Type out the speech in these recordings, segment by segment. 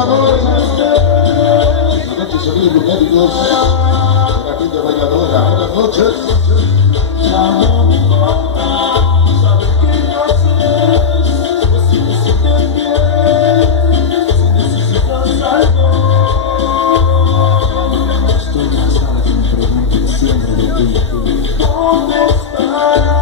sabor. Buenas noches, amigos lunáticos. Buena gente bailadora. Buenas noches. Estoy cansada que me pregunten siempre de ti. ¿Dónde estás?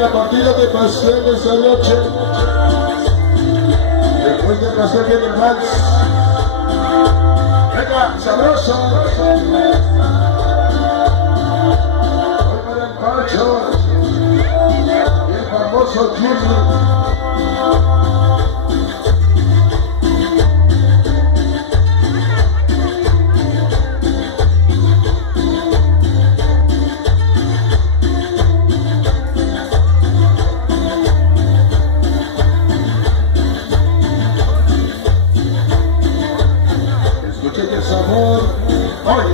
La partida de pastel de esta noche. Después del pastel viene el vals. Venga, sabroso. Voy para el Pacho y el famoso Jimmy. Sabor hoy.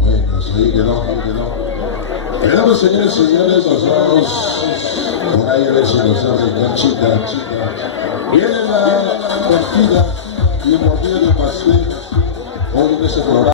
Bueno, sí, quedó. Quedamos, señores y señores, nos vamos por ahí a ver si nos hacen canchita. Viene la partida y un mordido de pastel hoy en ese programa.